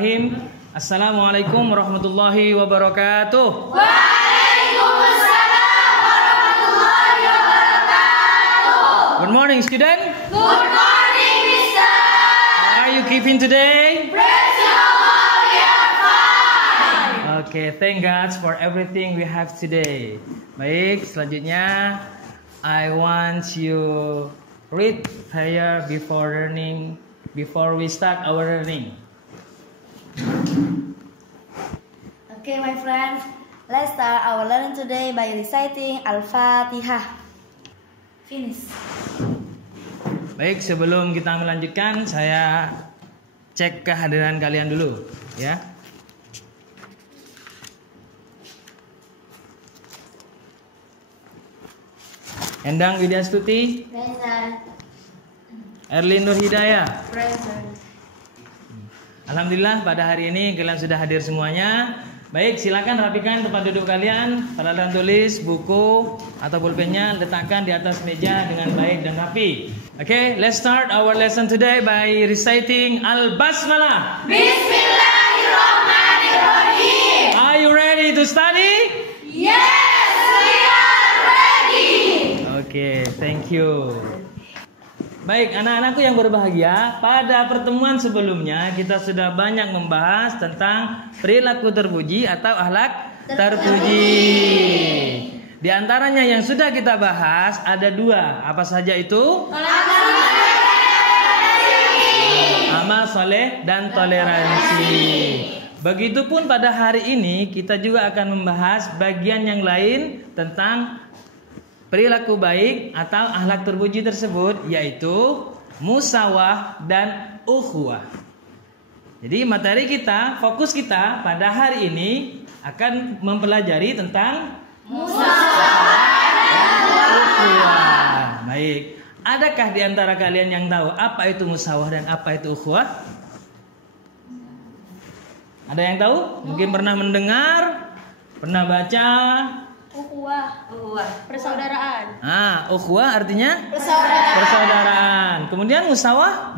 Bismillahirrahmanirrahim. Assalamualaikum warahmatullahi wabarakatuh. Waalaikumsalam warahmatullahi wabarakatuh. Good morning, student. Good morning, Mister. How are you keeping today? Praise Allah, we are fine. Okay, thank God for everything we have today. Baik, selanjutnya I want you read prayer before we start our learning. Okay, my friends, let's start our learning today by reciting Al-Fatihah. Finish. Baik, sebelum kita melanjutkan, saya cek kehadiran kalian dulu, ya. Endang Widyastuti, Present. Erlin Nur Hidayah. Present. Alhamdulillah pada hari ini kalian sudah hadir semuanya. Baik, silakan rapikan tempat duduk kalian, peralatan tulis, buku atau pulpennya letakkan di atas meja dengan baik dan rapi. Okay, let's start our lesson today by reciting Al-Basmalah. Bismillahirrahmanirrahim. Are you ready to study? Yes, we are ready. Okay, thank you. Baik, anak-anakku yang berbahagia, pada pertemuan sebelumnya kita sudah banyak membahas tentang perilaku terpuji atau akhlak terpuji. Di antaranya yang sudah kita bahas ada dua, apa saja itu? Amal soleh dan toleransi. Begitupun pada hari ini kita juga akan membahas bagian yang lain tentang perilaku baik atau akhlak terpuji tersebut, yaitu musawah dan ukhuwah. Jadi materi kita, fokus kita pada hari ini akan mempelajari tentang musawah dan ukhuwah. Baik, adakah di antara kalian yang tahu apa itu musawah dan apa itu ukhuwah? Ada yang tahu? Mungkin pernah mendengar, pernah baca. Ukhuwah. Persaudaraan. Ukhuwah artinya Persaudaraan. persaudaraan. Kemudian musawah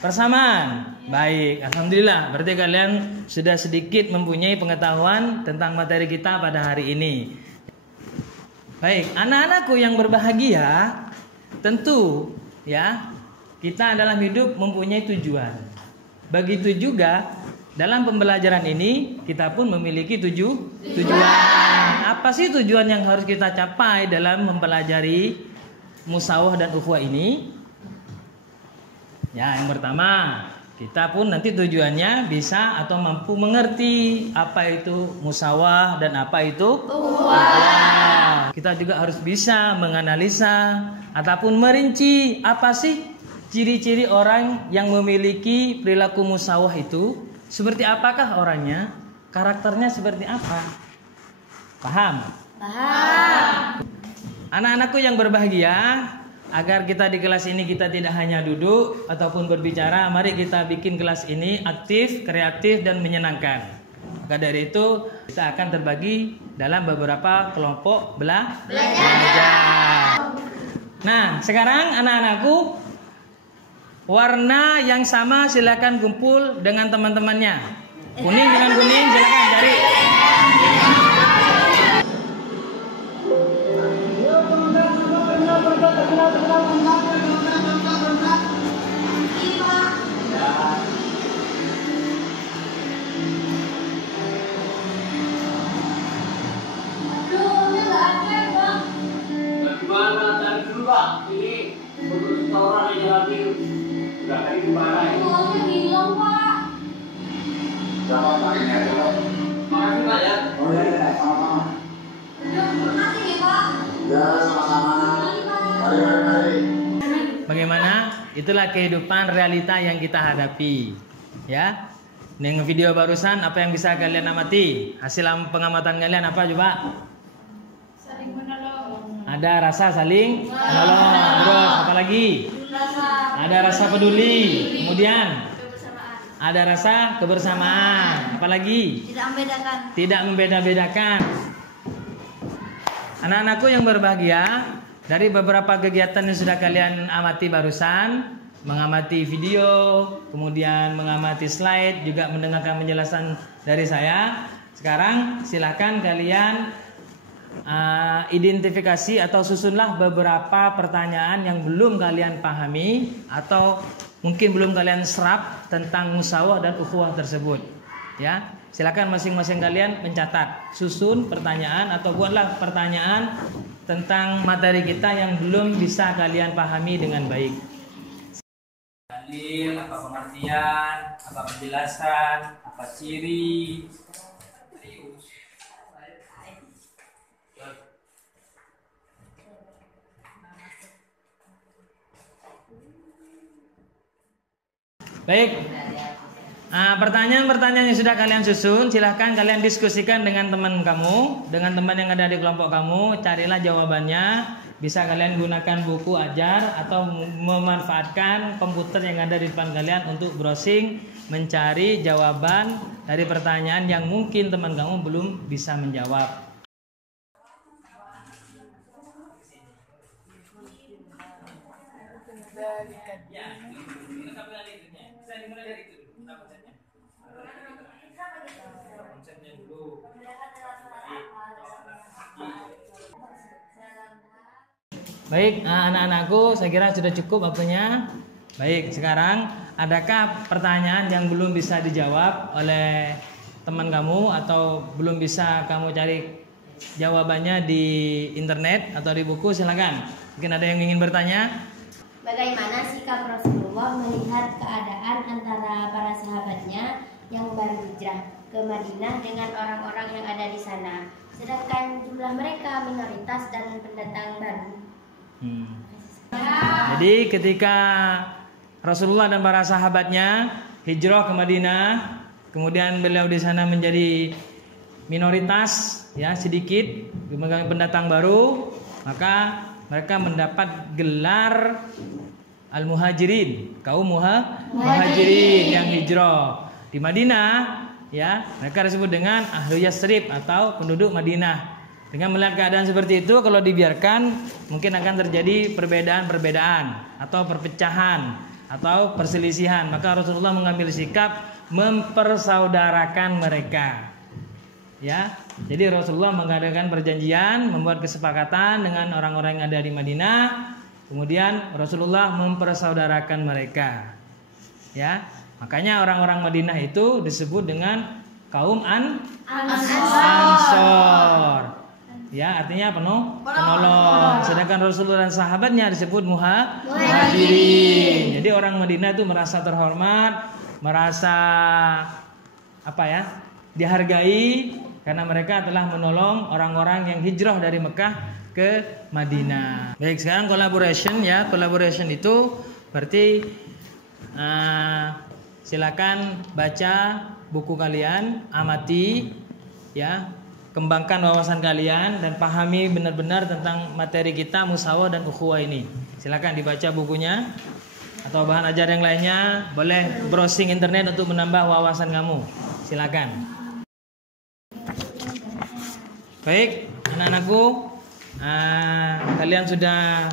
persamaan. Baik, alhamdulillah. Berarti kalian sudah sedikit mempunyai pengetahuan tentang materi kita pada hari ini. Baik, anak-anakku yang berbahagia, tentu ya, kita dalam hidup mempunyai tujuan. Begitu juga dalam pembelajaran ini kita pun memiliki tujuan. Apa sih tujuan yang harus kita capai dalam mempelajari musawah dan ukhuwah ini? Ya, yang pertama, kita pun nanti tujuannya bisa atau mampu mengerti apa itu musawah dan apa itu ukhuwah. Kita juga harus bisa menganalisa ataupun merinci apa sih ciri-ciri orang yang memiliki perilaku musawah itu. Seperti apakah orangnya? Karakternya seperti apa? Paham? Paham. Anak-anakku yang berbahagia, agar kita di kelas ini kita tidak hanya duduk ataupun berbicara, mari kita bikin kelas ini aktif, kreatif dan menyenangkan. Maka dari itu kita akan terbagi dalam beberapa kelompok belajar. Nah, sekarang anak-anakku, warna yang sama silakan kumpul dengan teman-temannya. Kuning dengan kuning silakan cari. Bagaimana? Itulah kehidupan realita yang kita hadapi. Ya. Dengan video barusan apa yang bisa kalian amati? Hasil pengamatan kalian apa coba? Saling menolong. Ada rasa saling menolong. Terus apa lagi? Ada rasa peduli. Kemudian ada rasa kebersamaan. Apalagi? Tidak membeda-bedakan. Anak-anakku yang berbahagia, dari beberapa kegiatan yang sudah kalian amati barusan, mengamati video, kemudian mengamati slide, juga mendengarkan penjelasan dari saya. Sekarang silakan kalian identifikasi atau susunlah beberapa pertanyaan yang belum kalian pahami atau mungkin belum kalian serap tentang musawah dan ukhuwah tersebut. Ya, silakan masing-masing kalian mencatat, susun pertanyaan atau buatlah pertanyaan tentang materi kita yang belum bisa kalian pahami dengan baik. Dalil, apa pengertian, apa penjelasan, apa ciri. Baik. Pertanyaan-pertanyaan yang sudah kalian susun, silahkan kalian diskusikan dengan teman kamu, dengan teman yang ada di kelompok kamu. Carilah jawabannya. Bisa kalian gunakan buku ajar atau memanfaatkan komputer yang ada di depan kalian untuk browsing, mencari jawaban dari pertanyaan yang mungkin teman kamu belum bisa menjawab. Baik, anak-anakku, saya kira sudah cukup waktunya. Baik, sekarang adakah pertanyaan yang belum bisa dijawab oleh teman kamu atau belum bisa kamu cari jawabannya di internet atau di buku? Silakan. Mungkin ada yang ingin bertanya? Bagaimana sikap Rasulullah melihat keadaan antara para sahabatnya yang baru hijrah ke Madinah dengan orang-orang yang ada di sana, sedangkan jumlah mereka minoritas dan pendatang baru? Jadi ketika Rasulullah dan para sahabatnya hijrah ke Madinah, kemudian beliau di sana menjadi minoritas, ya sedikit, pendatang baru, maka mereka mendapat gelar Al-Muhajirin, kaum Muhajirin yang hijrah di Madinah, ya mereka disebut dengan Ahlu Yasrib atau penduduk Madinah. Dengan melihat keadaan seperti itu, kalau dibiarkan mungkin akan terjadi perbedaan-perbedaan atau perpecahan atau perselisihan. Maka Rasulullah mengambil sikap mempersaudarakan mereka. Ya, jadi Rasulullah mengadakan perjanjian, membuat kesepakatan dengan orang-orang yang ada di Madinah. Kemudian Rasulullah mempersaudarakan mereka. Ya, makanya orang-orang Madinah itu disebut dengan kaum Ansor. Ya, artinya penolong. Sedangkan Rasulullah dan sahabatnya disebut Muhajirin. Jadi orang Madinah itu merasa terhormat, merasa dihargai karena mereka telah menolong orang-orang yang hijrah dari Mekah ke Madinah. Baik, sekarang collaboration ya. Collaboration itu berarti silakan baca buku kalian, amati ya, kembangkan wawasan kalian dan pahami benar-benar tentang materi kita musawah dan ukhuwah ini. Silakan dibaca bukunya atau bahan ajar yang lainnya. Boleh browsing internet untuk menambah wawasan kamu. Silakan. Baik, anak-anakku, kalian sudah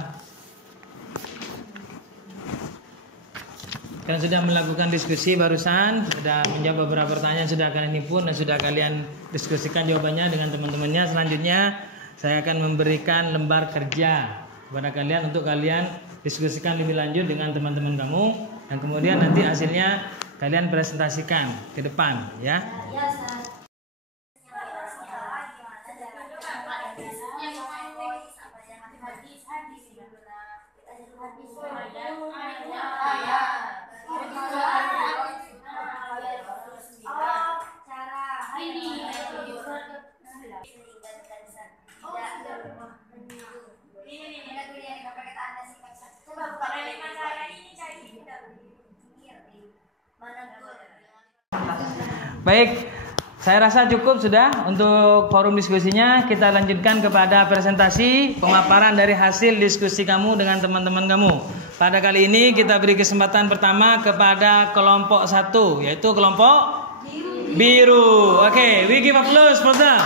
melakukan diskusi barusan, sudah menjawab beberapa pertanyaan, sudah kalian himpun dan sudah kalian diskusikan jawabannya dengan teman-temannya. Selanjutnya saya akan memberikan lembar kerja kepada kalian untuk kalian diskusikan lebih lanjut dengan teman-teman kamu, dan kemudian nanti hasilnya kalian presentasikan ke depan ya. Baik, saya rasa cukup sudah untuk forum diskusinya. Kita lanjutkan kepada presentasi pemaparan dari hasil diskusi kamu dengan teman-teman kamu. Pada kali ini kita beri kesempatan pertama kepada kelompok 1, yaitu kelompok biru. Oke, we give applause for them.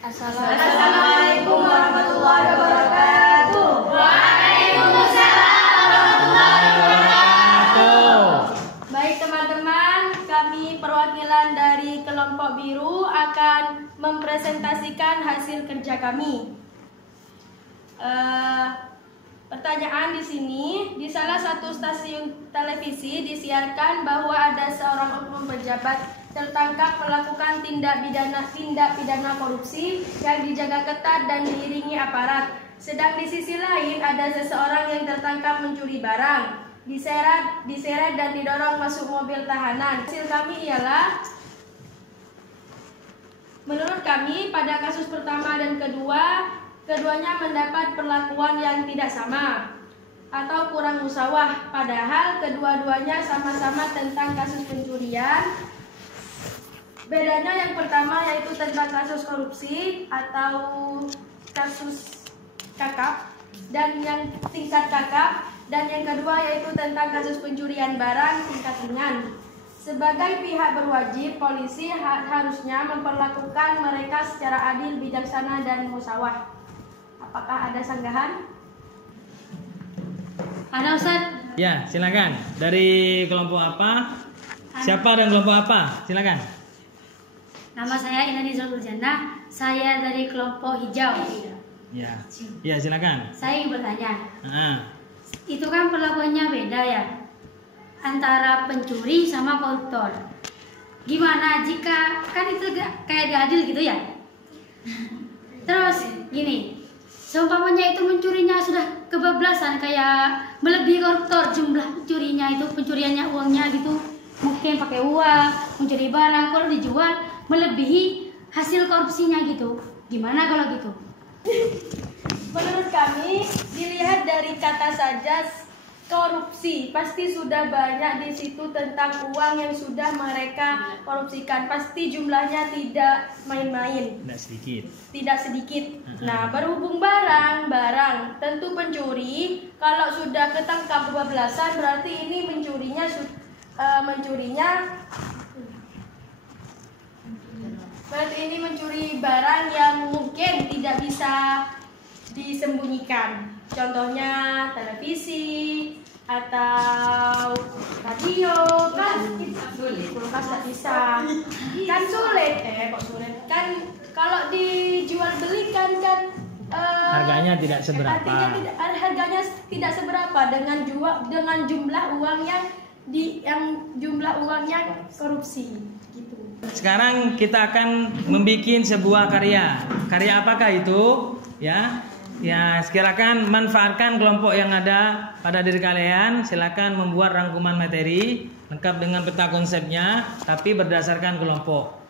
Assalamualaikum warahmatullahi wabarakatuh. Waalaikumsalam. akan mempresentasikan hasil kerja kami. Pertanyaan di sini, di salah satu stasiun televisi disiarkan bahwa ada seorang oknum pejabat tertangkap melakukan tindak pidana korupsi yang dijaga ketat dan diiringi aparat. Sedang di sisi lain ada seseorang yang tertangkap mencuri barang, diseret dan didorong masuk mobil tahanan. Hasil kami ialah, menurut kami pada kasus pertama dan keduanya mendapat perlakuan yang tidak sama atau kurang musawah, padahal kedua-duanya sama-sama tentang kasus pencurian. Bedanya yang pertama yaitu tentang kasus korupsi atau kasus kakap, dan yang tingkat kakap, dan yang kedua yaitu tentang kasus pencurian barang tingkat ringan. Sebagai pihak berwajib, polisi harusnya memperlakukan mereka secara adil, bijaksana, dan musawah. Apakah ada sanggahan? Ada, Ustaz? Ya, silakan. Dari kelompok apa? Siapa dan kelompok apa? Silakan. Nama saya Inani Zuljana, saya dari kelompok hijau. Ya, silakan. Saya ingin bertanya, Nah, itu kan perlakuannya beda ya, antara pencuri sama koruptor. Gimana jika, kan itu kayak gak adil gitu ya? Terus gini, seumpamanya itu mencurinya sudah kebablasan, kayak melebihi koruptor, jumlah pencurinya itu, pencuriannya uangnya gitu, mungkin pakai uang, mencuri barang, kalau dijual melebihi hasil korupsinya gitu. Gimana kalau gitu? Menurut kami, dilihat dari kata saja korupsi, pasti sudah banyak di situ tentang uang yang sudah mereka korupsikan. Pasti jumlahnya tidak main-main. Tidak sedikit. Nah, berhubung barang, tentu pencuri kalau sudah ketangkap kebablasan berarti ini mencurinya berarti ini mencuri barang yang mungkin tidak bisa disembunyikan. Contohnya televisi atau radio, kan kulkas nggak bisa, kan sulit. Kok sulit? Kan kalau dijual belikan kan harganya tidak seberapa. Harganya tidak seberapa dengan jumlah uang yang jumlah uangnya korupsi. Gitu. Sekarang kita akan membuat sebuah karya. Karya apakah itu? Ya, silakan manfaatkan kelompok yang ada pada diri kalian. Silakan membuat rangkuman materi lengkap dengan peta konsepnya, tapi berdasarkan kelompok.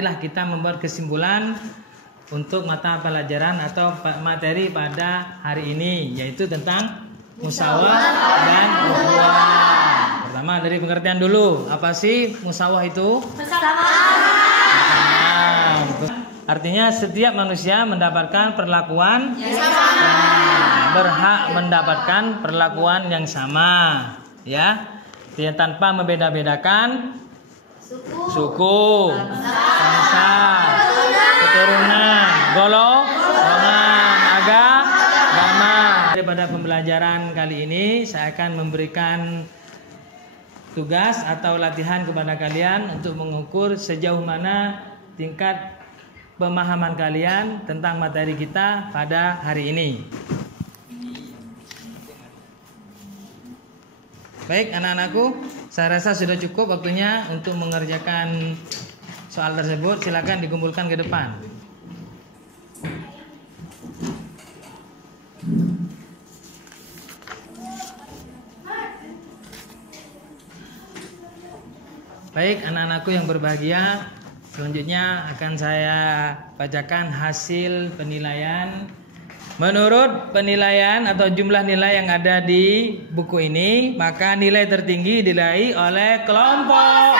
Kita membuat kesimpulan untuk mata pelajaran atau materi pada hari ini, yaitu tentang musawah dan ukhuwah. Pertama dari pengertian dulu, apa sih musawah itu? Artinya setiap manusia mendapatkan perlakuan berhak mendapatkan perlakuan yang sama, ya, tanpa membeda-bedakan suku, bangsa, keturunan, golongan, agama. Daripada pembelajaran kali ini, saya akan memberikan tugas atau latihan kepada kalian untuk mengukur sejauh mana tingkat pemahaman kalian tentang materi kita pada hari ini. Baik, anak-anakku, saya rasa sudah cukup waktunya untuk mengerjakan soal tersebut. Silakan dikumpulkan ke depan. Baik, anak-anakku yang berbahagia, selanjutnya akan saya bacakan hasil penilaian Menurut penilaian atau jumlah nilai yang ada di buku ini, maka nilai tertinggi diraih oleh kelompok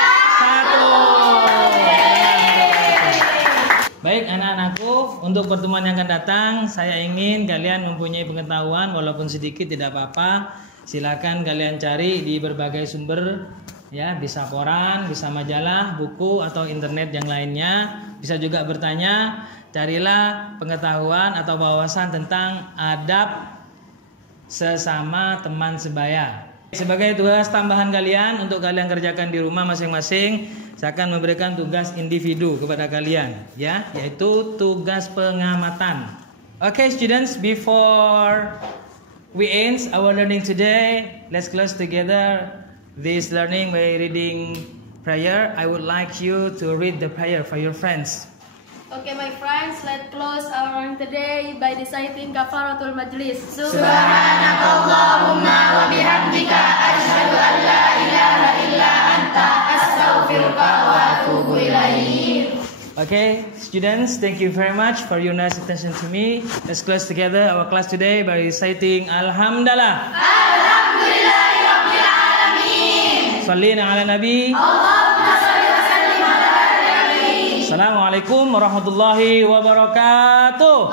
1. Baik anak-anakku, untuk pertemuan yang akan datang, saya ingin kalian mempunyai pengetahuan walaupun sedikit tidak apa-apa. Silakan kalian cari di berbagai sumber, ya, bisa koran, bisa majalah, buku atau internet yang lainnya. Bisa juga bertanya. Carilah pengetahuan atau wawasan tentang adab sesama teman sebaya. Sebagai tugas tambahan kalian untuk kalian kerjakan di rumah masing-masing, saya akan memberikan tugas individu kepada kalian, ya, yaitu tugas pengamatan. Okay, students, before we end our learning today, let's close together this learning by reading prayer. I would like you to read the prayer for your friends. Okay, my friends, let's close our learning today by reciting kafaratul majlis. Subhanakallahumma wa bihamdika asyhadu an la ilaha illa anta astaghfiruka wa atubu ilaik. Okay, students, thank you very much for your nice attention to me. Let's close together our class today by reciting Alhamdulillah. Alhamdulillahirabbil alamin. Shallina ala nabi. Allahumma shalli wa sallim ala nabi. Assalamualaikum warahmatullahi wabarakatuh.